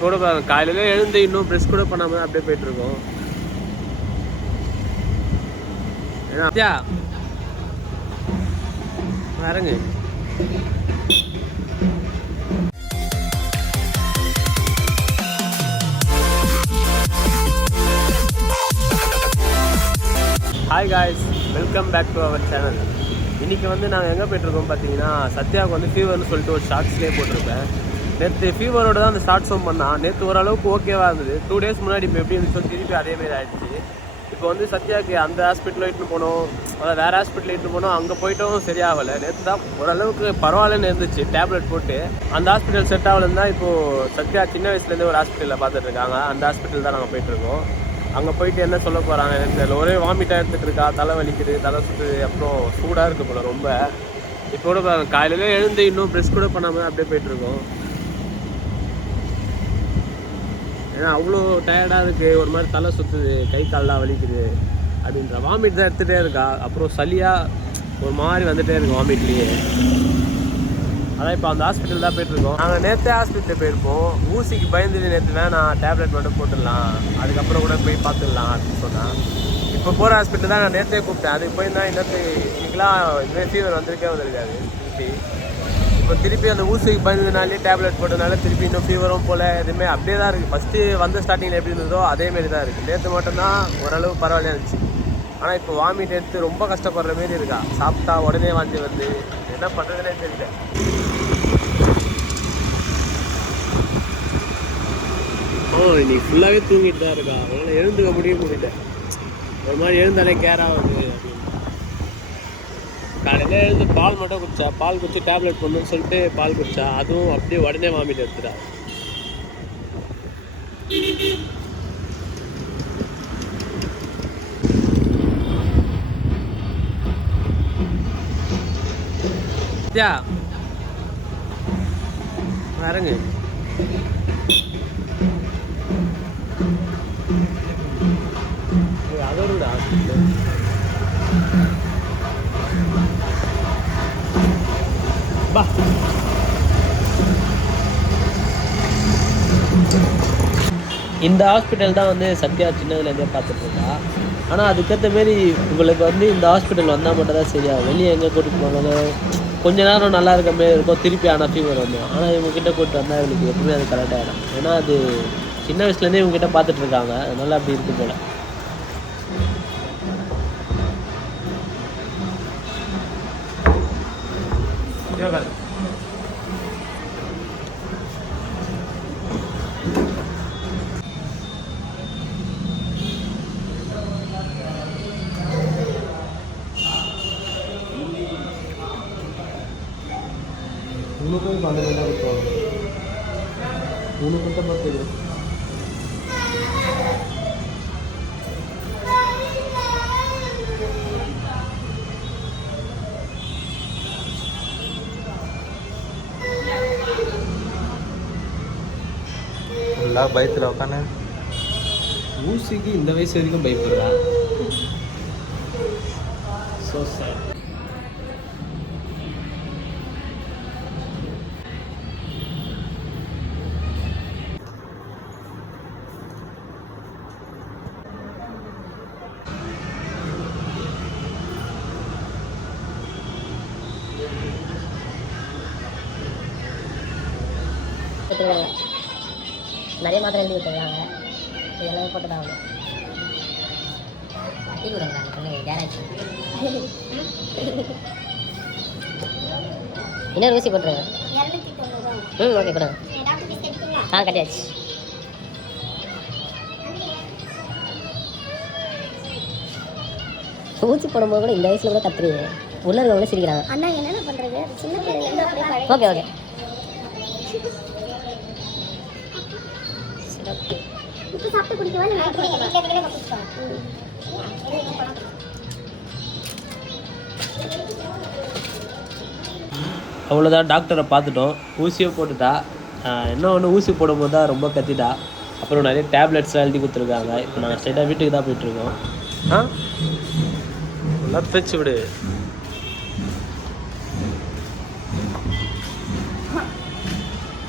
கூட காலையில் காலையில எழுந்து இன்னும் ப்ரெஷ் கூட பண்ணாம அப்படியே போயிட்டு இருக்கோம் ஏன்னா, சத்யா வரங்க hi guys welcome back to our channel இன்றைக்கி வந்து நாங்கள் எங்கே போயிட்டுருக்கோம் பார்த்தீங்கன்னா சத்யாவுக்கு வந்து ஃபீவர்னு சொல்லிட்டு ஒரு ஷார்ட்ஸ்லேயே போட்டிருப்பேன். நேற்று ஃபீவரோட தான் அந்த ஷார்ட்ஸ் ஹோம் பண்ணான் நேற்று ஓரளவுக்கு ஓகேவாக இருந்தது. டூ டேஸ் முன்னாடி இப்போ எப்படி இருந்துச்சு திருப்பி அதேமாரி ஆயிடுச்சு. இப்போ வந்து சத்யாவுக்கு அந்த ஹாஸ்பிட்டலில் இட்டுன்னு போனோம். அதாவது வேறு ஹாஸ்பிட்டல் இட்டுன்னு போனோம். அங்கே போயிட்டும் சரியாகலை. நேற்று தான் ஓரளவுக்கு பரவாயில்லன்னு இருந்துச்சு. டேப்லெட் போட்டு. அந்த ஹாஸ்பிட்டல் செட் ஆகலன்னு தான் இப்போது சத்யா சின்ன வயசுலேருந்து ஒரு ஹாஸ்பிட்டலில் பார்த்துட்டு இருக்காங்க. அந்த ஹாஸ்பிட்டல் தான் நாங்கள் போயிட்டுருக்கோம் அங்கே போயிட்டு என்ன சொல்ல போகிறாங்க எனக்கு தெரியல. ஒரே வாமிட்டாக எடுத்துகிட்டு இருக்கா? தலை வலிக்குது. தலை சுற்று அப்புறம் சூடாக இருக்கு போல ரொம்ப. இப்போ கூட காலையில் எழுந்து இன்னும் ப்ரெஷ் கூட பண்ணாமல் அப்படியே போயிட்டுருக்கோம் ஏன்னா அவ்வளோ டயர்டாக இருக்குது ஒரு மாதிரி தலை சுற்றுது கை கால்லாம் வலிக்குது அப்படின்ற வாமிட் தான் எடுத்துகிட்டே இருக்கா. அப்புறம் சளியாக ஒரு மாதிரி வந்துகிட்டே இருக்கு வாமிட்லேயே அதான் இப்போ அந்த ஹாஸ்பிட்டல் தான் போயிட்டுருக்கோம். நாங்கள் நேற்றே ஹாஸ்பிட்டல் போயிருப்போம். ஊசிக்கு பயந்துட்டு நேற்று வேணாம் டேப்லெட் மட்டும் போட்டுடலாம். அதுக்கப்புறம் கூட போய் பார்த்துடலாம் அப்படின்னு சொன்னால் இப்போ போகிற ஹாஸ்பிட்டல் தான் நான் நேற்றே கூப்பிட்டேன். அதுக்கு போயிருந்தா இன்னத்து இன்னைக்கெலாம் இதுமாதிரி ஃபீவர் வந்திருக்கே வந்திருக்காது. ஊட்டி இப்போ திருப்பி அந்த ஊசிக்கு பயந்ததுனாலே டேப்லெட் போட்டதுனால திருப்பி இன்னும் ஃபீவரும் போல் எதுவுமே அப்படியே தான் இருக்குது ஃபஸ்ட்டு வந்த ஸ்டார்டிங்கில் எப்படி இருந்ததோ அதேமாரி தான் இருக்குது நேற்று மட்டும்தான் ஓரளவு பரவாயில்லையா இருந்துச்சு. ஆனால் இப்போ வாமிட் எடுத்து ரொம்ப கஷ்டப்படுற மாரி இருக்கா? சாப்பிட்டா உடனே வாந்தி வந்து என்ன பண்ணுறதுனே தெரியல. ஓ இன்னைக்கு ஃபுல்லாகவே தூங்கிட்டு தான் இருக்கா? அதனால் எழுந்துக்க முடிய முடியல ஒரு மாதிரி எழுந்தாலே கேர் ஆகுது. காலையில் எழுந்து பால் மட்டும் குடிச்சா பால் குடிச்சு டேப்லெட் போடணும்னு சொல்லிட்டு பால் குடிச்சா அதுவும் அப்படியே உடனே வாமிட்டு எடுத்துட்டா. சத்யா வரங்க அதோட பா இந்த ஹாஸ்பிட்டல் தான் வந்து சத்யா சின்னதுலேருந்தே பார்த்துட்டு இருக்கா? ஆனால் அதுக்கேற்ற மாரி உங்களுக்கு வந்து இந்த ஹாஸ்பிட்டல் வந்தால் மட்டும் தான் சரியா? வெளியே எங்கே கூட்டிட்டு போனாலும் கொஞ்ச நேரம் நல்லா இருக்க மாதிரி இருக்கும். திருப்பி ஆனால் ஃபீவர் வந்துடும் ஆனால் இவங்ககிட்ட கூப்பிட்டு வந்தால் இவங்களுக்கு எப்பவுமே அது கரெக்டாகிடும் ஏன்னா அது சின்ன வயசுலேருந்தே இவங்ககிட்ட பார்த்துட்டு இருக்காங்க. அதனால அப்படி இருக்கு போல. உனக்கும் பன்னெண்டு இருக்கும் உனக்கு தான் தெரியும் ஃபுல்லாக பயத்தில் உட்காந்து ஊசிக்கு இந்த வயசு வரைக்கும் பயப்படுறா கொடுத்துருக்காங்க நிறைய மாத்திரை எழுதி கொடுத்துருக்காங்க இது எல்லாமே போட்டு தான் ஆகணும். டீ கொடுங்க பொண்ணு கேரேஜ் இன்னொரு ஊசி போட்டுருங்க. ம் ஓகே கொடுங்க. ஆ கட்டியாச்சு. ஊசி போடும்போது கூட இந்த வயசுல கூட கத்துறீங்க. உள்ள இருக்கவங்களே சிரிக்கிறாங்க. அண்ணா என்னென்ன பண்றது? சின்ன பிள்ளைங்க ஓகே ஓகே. இப்போ சாப்பிட்டு குடிக்கவா இல்லை நைட்டு குடிக்கவா அவ்வளோதான் டாக்டரை பார்த்துட்டோம். ஊசியை போட்டுட்டா. என்ன ஒன்று ஊசி போடும்போது தான் ரொம்ப கத்திட்டா. அப்புறம் நிறைய டேப்லெட்ஸ்லாம் எழுதி கொடுத்துருக்காங்க. இப்போ நாங்கள் ஸ்ட்ரைட்டாக வீட்டுக்கு தான் போயிட்டுருக்கோம் ஆ? நல்லா பேச்சு விடு.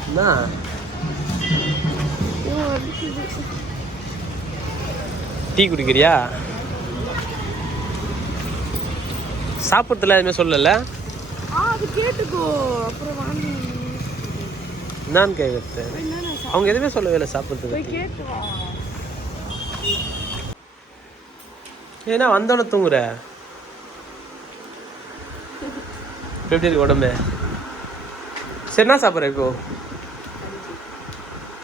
என்ன? டீ குடிக்கிறியா? சாப்பிட்றதுல எதுவுமே சொல்லல. என்னன்னு கேட்குறது அவங்க எதுவுமே சொல்லவே இல்லை சாப்பிட்றதுக்கு. ஏன்னா வந்தோடனே தூங்குற. எப்படி இருக்கு உடம்பு? சரி என்ன சாப்பிட்ற இப்போ?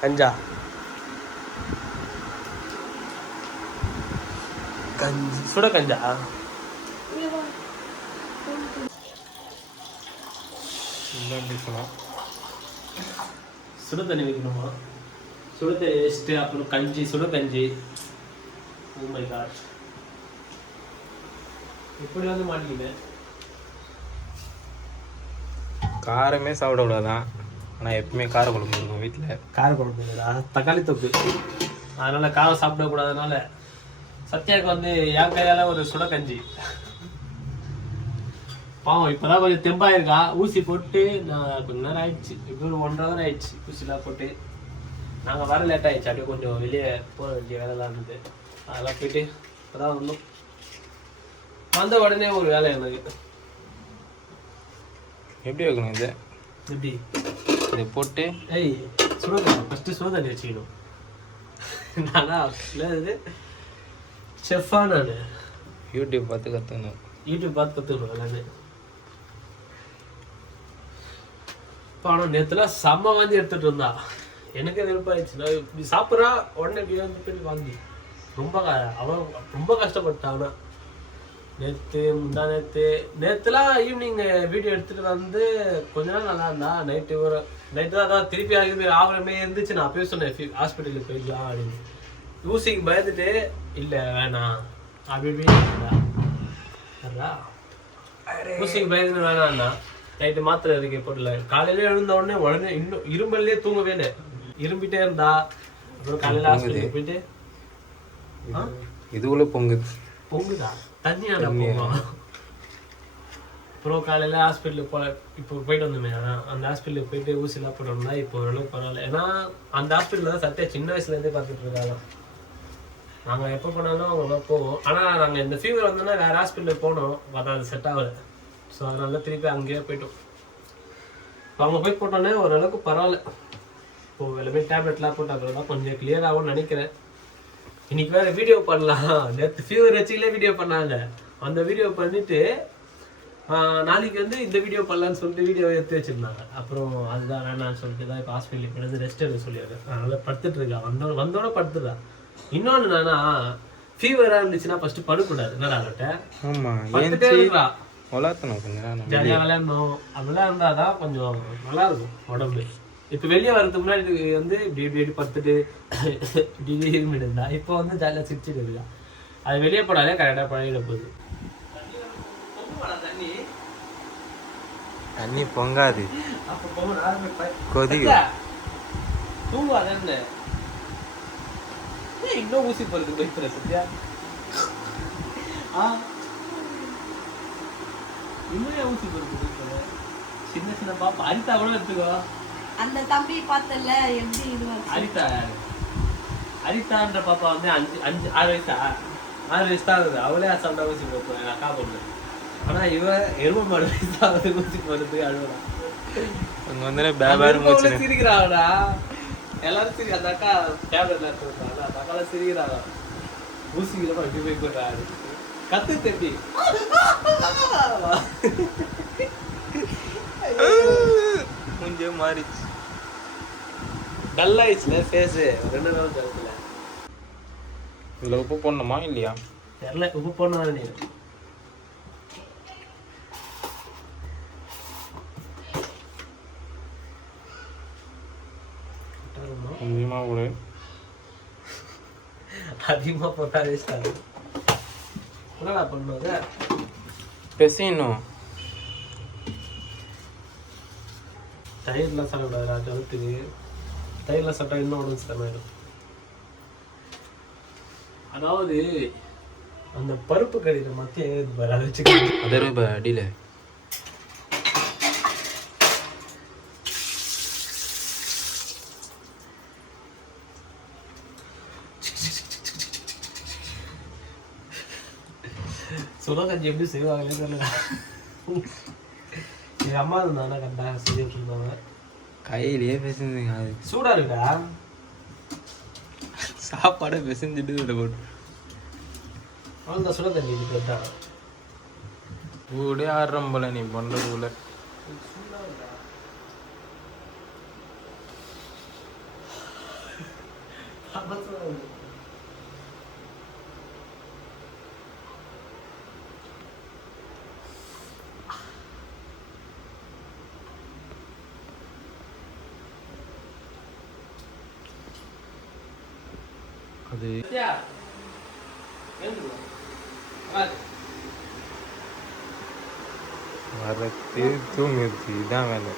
கஞ்சா. கஞ்சி சுட கஞ்சா சுட தண்ணி வைக்கணுமா சுட தண்ணி வச்சுட்டு அப்புறம் கஞ்சி சுட கஞ்சி ஓ மை காட் இப்படி வந்து மாட்டிக்கிட்டேன் காரமே சாப்பிடக்கூடாதான் ஆனால் எப்பவுமே கார குழம்பு இருக்கும் வீட்டில் கார குழம்பு இல்லைடா தக்காளி தொக்கு. அதனால காரம் சாப்பிடக்கூடாதனால சத்யாவுக்கு வந்து என் கையால ஒரு சுட கஞ்சி பாவம் இப்பதான் கொஞ்சம் தெம்பா இருக்கா ஊசி போட்டு நான் கொஞ்ச நேரம் ஆயிடுச்சு. இப்போ ஒரு ஒன்றரை நேரம் ஆயிடுச்சு ஊசிலாம் போட்டு. நாங்கள் வர லேட் ஆயிடுச்சு. அப்படியே கொஞ்சம் வெளியே போக வேண்டிய வேலைலாம் இருந்தது. அதெல்லாம் போயிட்டு இப்போதான் வந்தோம். வந்த உடனே ஒரு வேலை எனக்கு. எப்படி வைக்கணும் இது? எப்படி? இதை போட்டு. ஏய் சுடுதண்ணி ஃபஸ்ட்டு சுடுதண்ணி வச்சுக்கணும். நானா இல்லை இது? செஃப்பா நான் யூடியூப் பார்த்து கற்றுக்கணும் யூடியூப் பார்த்து கற்றுக்கணும் எல்லாமே. இப்போ ஆனால் நேற்றுலாம் செம்ம வாந்தி எடுத்துட்டு இருந்தா. எனக்கு விருப்பம் ஆயிடுச்சு நான் இப்படி சாப்பிட்றா உடனே இப்படி வந்து போய் வாந்தி. ரொம்ப அவன் ரொம்ப கஷ்டப்பட்டான் ஆனால் நேற்று முந்தா நேற்று நேற்றுலாம் ஈவினிங் வீடியோ எடுத்துட்டு வந்து கொஞ்ச நாள் நல்லா இருந்தா. நைட்டு ஒரு நைட்டு தான் அதான் திருப்பி ஆகுது ஆவரமே இருந்துச்சு. நான் அப்பயே சொன்னேன் ஹாஸ்பிட்டலுக்கு போயிடலாம் அப்படின்னு. ஊசிக்கு பயந்துட்டு இல்லை வேணாம் அப்படி இப்படி இருந்தா. சரிடா? ஊசிக்கு பயந்து வேணாம்னா நைட்டு மாத்திரை இருக்கு போடல காலையில எழுந்த உடனே உடனே இன்னும் இரும்பல்லே தூங்கவே இல்லை. இரும்பிட்டே இருந்தா அப்புறம் காலையில ஹாஸ்பிட்டலுக்கு போயிட்டு? இதுக்குள்ளே பொங்குது பொங்குதா? தண்ணியாடா போகும் அப்புறம் காலையில் ஹாஸ்பிட்டலுக்கு போ இப்போ போயிட்டு வந்தோமே அந்த ஹாஸ்பிட்டலுக்கு போயிட்டு ஊசிலாம் போட்டோம்னா இப்போ ஓரளவுக்கு பரவாயில்ல. ஏன்னா அந்த ஹாஸ்பிட்டலில் தான் சத்தியா சின்ன வயசுலேருந்தே பார்த்துட்டு இருக்காங்க நாங்கள் எப்போ போனாலும் அவங்க போவோம். ஆனால் நாங்கள் இந்த ஃபீவர் வந்தோன்னா வேறு ஹாஸ்பிட்டலுக்கு போனோம். பார்த்தா அது செட் ஆகலை. ஸோ அதனால திருப்பி அங்கேயே போயிட்டோம். இப்போ அவங்க போய் போட்டோன்னே ஓரளவுக்கு பரவாயில்ல. இப்போ எல்லாமே டேப்லெட்லாம் போட்ட தான் கொஞ்சம் கிளியர் ஆகும்னு நினைக்கிறேன். இன்னைக்கு வேற வீடியோ பண்ணலாம். நேற்று ஃபீவர் வச்சுக்கலே வீடியோ பண்ணாங்க அந்த வீடியோ பண்ணிட்டு நாளைக்கு வந்து இந்த வீடியோ பண்ணலான்னு சொல்லிட்டு வீடியோ எடுத்து வச்சிருந்தாங்க. அப்புறம் அதுதான் வேணாம்னு சொல்லிட்டு தான் இப்போ ஹாஸ்பிட்டலுக்கு இப்போ வந்து ரெஸ்ட் எடுக்க சொல்லியிருக்கேன் அதனால் படுத்துட்டு இருக்கா. வந்தோட வந்தோட படுத்துறா. இன்னொன்று நானா ஃபீவராக இருந்துச்சுன்னா ஃபர்ஸ்ட் படுக்கூடாது என்னடா அவட்ட ஆமாம் படுத்துட்டே இருக்கா வளர்த்தணும் கொஞ்ச நேரம் ஜாலியாக விளையாடணும். அப்படிலாம் இருந்தால் தான் கொஞ்சம் நல்லா இருக்கும் உடம்பு. இப்போ வெளியே வரதுக்கு முன்னாடி வந்து இப்படி இப்படி இப்படி படுத்துட்டு இப்படி இப்படி இருமிட்டு இருந்தா இப்போ வந்து ஜாலியாக சிரிச்சுட்டு இருக்கா அது வெளியே போனாலே கரெக்டாக பழகிட போகுது. தண்ணி தண்ணி பொங்காது. அப்போ கொதிக்கும். ஏன் இன்னும் ஊசி போறது பயப்படுற சத்யா? ஆ? இன்னும் ஏன் ஊசி போறது பயப்படுற சின்ன சின்ன பாப்பா. அரிதா கூட எடுத்துக்கோ. அந்த தம்பி பார்த்தல எப்படி இது அரிதா யாரு? அரிதான்ற பாப்பா வந்து அஞ்சு அஞ்சு ஆறு வயசா ஆறு வயசு தான் ஆகுது அவளே அசால்ட்டா ஊசி போட்டு அக்கா பொண்ணு. ஆனா இவ எரும மாடு வயசு ஆகுது ஊசி போடுறதுக்கு அழுவலாம் அங்கே வந்து பேபாரு மூச்சு சிரிக்கிறாங்கடா எல்லாரும் சிரி அந்த அக்கா டேப்லெட்ல எடுத்துருக்காங்க அந்த அக்கால சிரிக்கிறாங்க. ஊசிக்கிறப்ப எப்படி போய் போடுறாரு. கத்து தட்டி மூஞ்சே மாறிச்சு டல் ஆயிடுச்சுல ஃபேஸ் ரெண்டு நாள் தரத்துல இதில் உப்பு போடணுமா இல்லையா? தெரியல உப்பு போடணும் நீ கொஞ்சமாக அதிகமா போட்டா வேஸ்ட் ஆகும் என்னடா பண்ணுவாங்க பெசையணும் தயிர்லாம் சாப்பிடாதுடா ஜலத்துக்கு தயிர்லாம் சாப்பிட்டா இன்னும் உடம்பு சிரமாயிடும் அதாவது அந்த பருப்பு கறியில மத்திய அதை வச்சுக்க. அதே அடியில். சுடகஞ்சி எப்படி செய்வாங்களே தெரியல எங்கள் அம்மா இருந்தாங்க கரெக்டாக செஞ்சு விட்டுருந்தாங்க கையிலேயே பிசைஞ்சுங்க அது. சூடா இருக்குடா சாப்பாடை பிசைஞ்சிட்டு இதில் போட்டு. அவ்வளோ சுட தண்ணி இதுக்கு வந்தா கூடே ஆடுறோம் போல நீ பண்ணுறதுக்குள்ள அது வரத்து தூங்குது இதான் வேலை.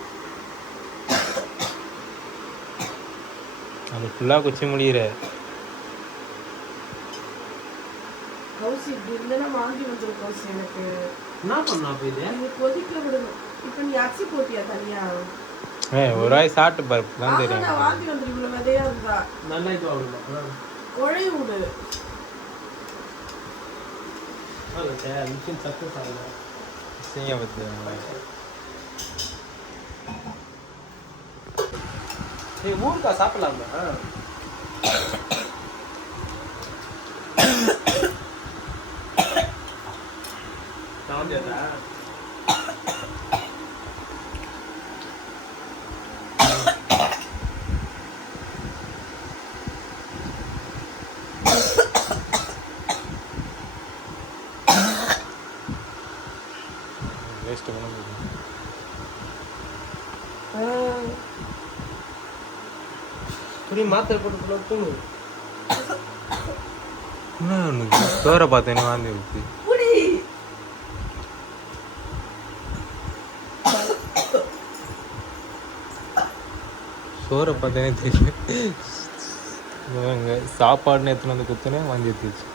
அது ஃபுல்லாக குச்சி முடிகிற கௌசி இப்படி இருந்தேன்னா வாங்கி வந்துடும் கௌசி எனக்கு. என்ன பண்ணா அப்போ இது? நீ கொதிக்க விடணும் இப்போ நீ அரிசி போட்டியா தனியா? ஏ ஒரு வாய் சாப்பிட்டு பருப்பு தான் தெரியும். வாங்கி வந்துடும் இவ்வளோ விதையா இருந்தா. நல்லா இது குழைய விடு ஊருக்கா சாப்பிடலாமா? நான் வந்து முடியும் புரிய மாத்திரை போட்டு தூங்கு என்ன சோறை பார்த்தேன்னு வாந்தி இருக்கு சோறை பார்த்தேனே இவங்க சாப்பாடுன்னு எடுத்துன்னு வந்து குத்துனேன் வாந்தி எடுத்துச்சு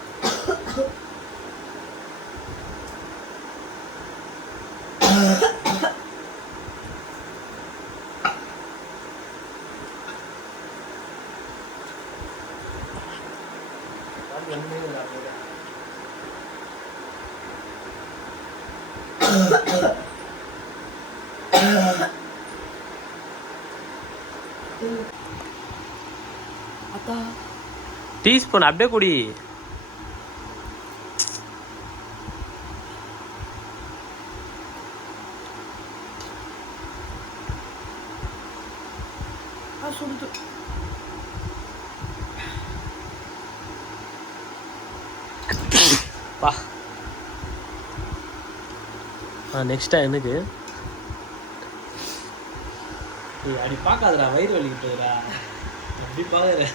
டீஸ்பூன் அப்படியே குடி ஆ சுடுது பா. ஆ நெக்ஸ்ட்டாக எனக்கு. அப்படி பார்க்காதடா வயிறு வலிக்கிட்டுடா அப்படி பார்க்குற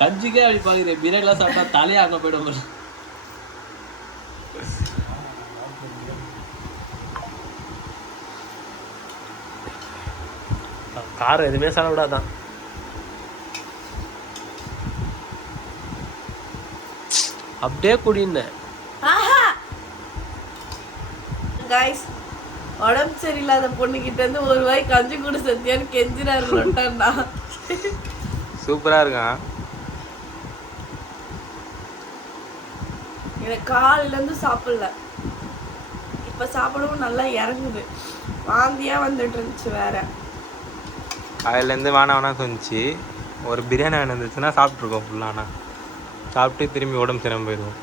கஞ்சிக்கே அப்படி பார்க்குறேன் பிரியாணிலாம் சாப்பிட்டா தலையே அங்கே போயிடும் காரம் எதுவுமே சாப்பிடாதான். அப்படியே குடின்னேன் கைஸ் உடம்பு சரியில்லாத பொண்ணுகிட்ட இருந்து ஒரு வாய் கஞ்சி கூட சத்தியான்னு கெஞ்சினாரு லொட்டன்னா சூப்பராக இருக்கான் எனக்கு காலையில இருந்து சாப்பிடல. இப்ப சாப்பிடவும் நல்லா இறங்குது. வாந்தியா வந்துட்டு இருந்துச்சு வேற. அதுலேருந்து வேணாம் வேணாம் சொன்னிச்சு. ஒரு பிரியாணி வேணும் இருந்துச்சுன்னா சாப்பிட்ருக்கோம் ஃபுல்லானா சாப்பிட்டு திரும்பி உடம்பு சரியாம போயிடுவோம்.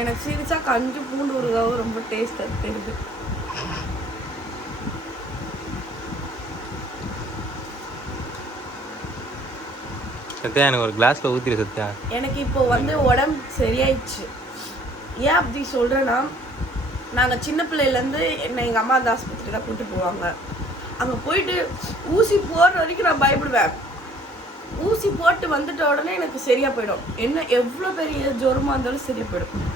எனக்கு சீரியஸா கஞ்சி பூண்டு ஊறுகாவும் ரொம்ப டேஸ்ட் தெரியுது. சத்யா எனக்கு ஒரு கிளாஸில் ஊற்றிடு சத்யா. எனக்கு இப்போ வந்து உடம்பு சரியாயிடுச்சு. ஏன் அப்படி சொல்கிறேன்னா நாங்கள் சின்ன பிள்ளையிலேருந்து என்னை எங்கள் அம்மா அந்த ஆஸ்பத்திரி தான் கூட்டு போவாங்க. அங்கே போயிட்டு ஊசி போடுற வரைக்கும் நான் பயப்படுவேன். ஊசி போட்டு வந்துட்ட உடனே எனக்கு சரியாக போயிடும். என்ன எவ்வளோ பெரிய ஜுரமாக இருந்தாலும் சரியாக போயிடும்.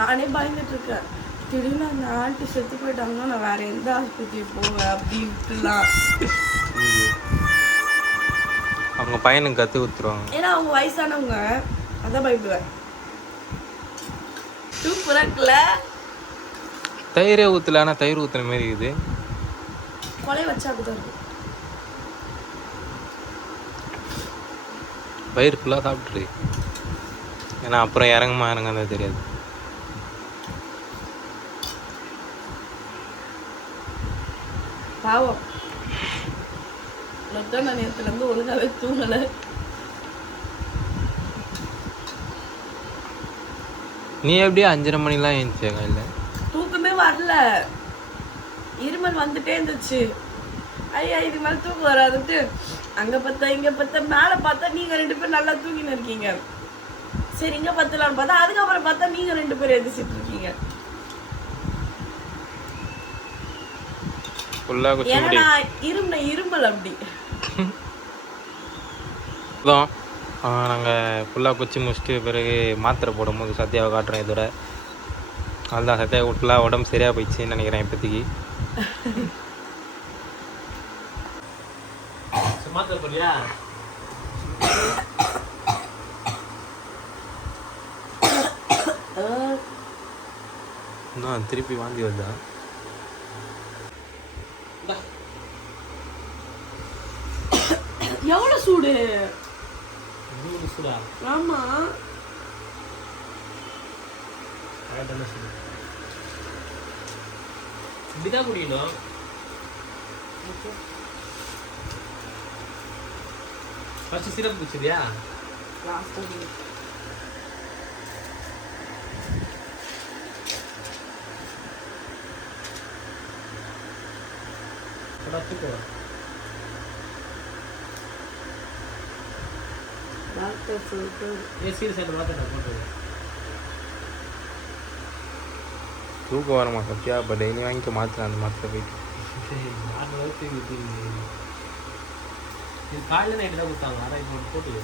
நானே பயந்துட்டு இருக்கேன். திடீர்னு அந்த ஆண்டி செத்து போயிட்டாங்கன்னா நான் வேற எந்த ஆஸ்பத்திரி போவேன் அப்படின்ட்டுலாம் அவங்க பையனுக்கு கற்று கொடுத்துருவாங்க. ஏன்னா அவங்க வயசானவங்க அதான் பயப்படுவேன். சூப்பராக இருக்குல்ல? தயிரே ஊற்றல ஆனால் தயிர் ஊற்றுன மாதிரி இருக்குது. கொலை வச்சா அப்படிதான் இருக்கும். வயிறு ஃபுல்லாக சாப்பிட்ரு ஏன்னா அப்புறம் இறங்குமா இறங்காத தெரியாது. பாவம். லொத்தான நேரத்துலேருந்து ஒழுங்காவே தூங்கலை. நீ எப்படியே அஞ்சரை மணிலாம் ஏந்திச்ச காலையில்? தூக்கமே வரல. இருமல் வந்துட்டே இருந்துச்சு. ஐயா இது மேலே தூக்கம் வராதுன்ட்டு அங்கே பார்த்தா இங்கே பார்த்தா மேலே பார்த்தா நீங்கள் ரெண்டு பேரும் நல்லா தூங்கின்னு இருக்கீங்க. சரி இங்கே பத்தலான்னு பார்த்தா அதுக்கப்புறம் பார்த்தா நீங்கள் ரெண்டு பேரும் எதிர்ச்சிட்டு இருக்கீங்க. ஏன்னா இருந்த இருமல் அப்படி. நாங்கள் ஃபுல்லாக குச்சி முடிச்சுட்டு பிறகு மாத்திரை போடும்போது சத்யாவை காட்டுறோம் இதோட. அதுதான் சத்யா ஃபுல்லாக உடம்பு சரியாக போயிடுச்சுன்னு நினைக்கிறேன் இப்போதைக்கு. போறியா? இன்னும் திருப்பி வாந்தி வருதா? எவ்வளோ சூடு? சுடா? ஆமா. இப்படிதான் குடிக்கணும். ஃபர்ஸ்ட் சிரப் குடிச்சிருயா லாஸ்ட்டாக தூக்கம் டாக்டர் சொல்லிட்டு ஏன் சீரியஸ் ஆகிட்ட மாத்திரை போட்டுருங்க தூக்கம் வரமா சத்யா இப்போ டெய்லி வாங்கிக்க மாத்திரை அந்த மாத்திரை போயிட்டு இது காலையில் நைட்டு தான் கொடுத்தாங்க. ஆனால் இப்போ போட்டு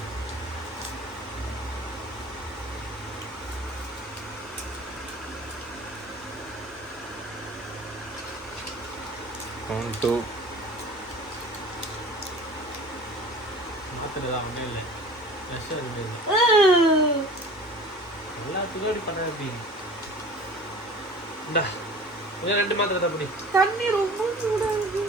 ஒன் டூ மாத்திரை தான் ஒன்றும் இல்லை. ஃப்ரெஷ்ஷாக இருக்குது. நல்லா துகடி பண்ண எப்படி இந்தா ரெண்டு மாத்திரை தான் பண்ணி. தண்ணி ரொம்ப சூடா இருக்கு.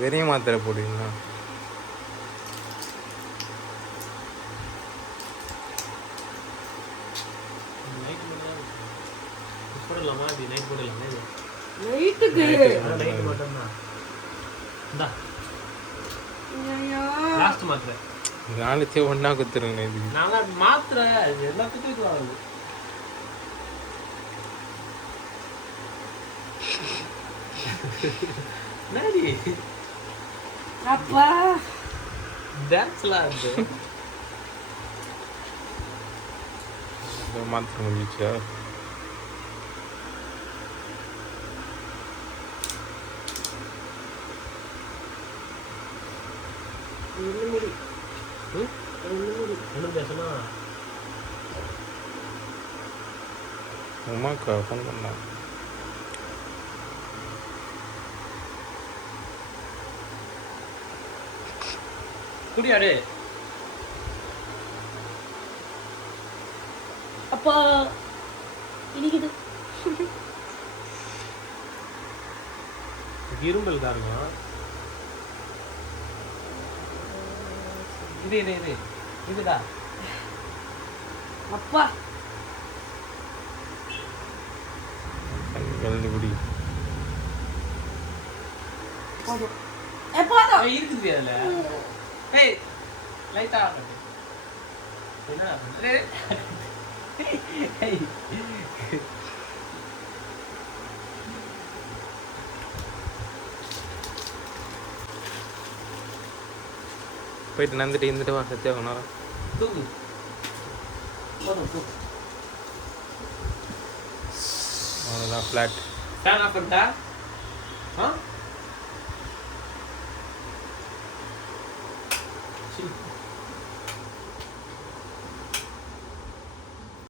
வெறிய மாத்திரை போடுவீங்களா? போடலாமா? நைட் இது நைட்டுக்கு நைட்டு மட்டும்தான். இந்தா. ஐயா லாஸ்ட் மாத்திரை. நாளைக்கே ஒன்றா குத்துருங்க மாத்திரை. இது எல்லாத்துக்கும் என்னடி? அப்பா டான்ஸ்லாம் இருக்கு இந்த மாத்திரை முடிச்சா ரெண்டு முடி ம்? ரெண்டு முடி என்ன பேசனா உமாக்கா ஃபோன் பண்ணா குடியாடு அப்பா இனிக்குது. இரும்பல் இருக்கும் இது இது இது இதுடா. அப்பா. எழுதி குடி போதும். அதுல. ஏய் லைட்டா கட்டு என்னடா. ஏய். போயிட்டு நந்துட்டு இருந்துட்டு வா கொஞ்ச நேரம் தூக்கு போதும் தூக்கு அவ்வளோதான் ஃப்ளாட் ஃபேன் ஆஃப் பண்ணிட்டா? ஆ?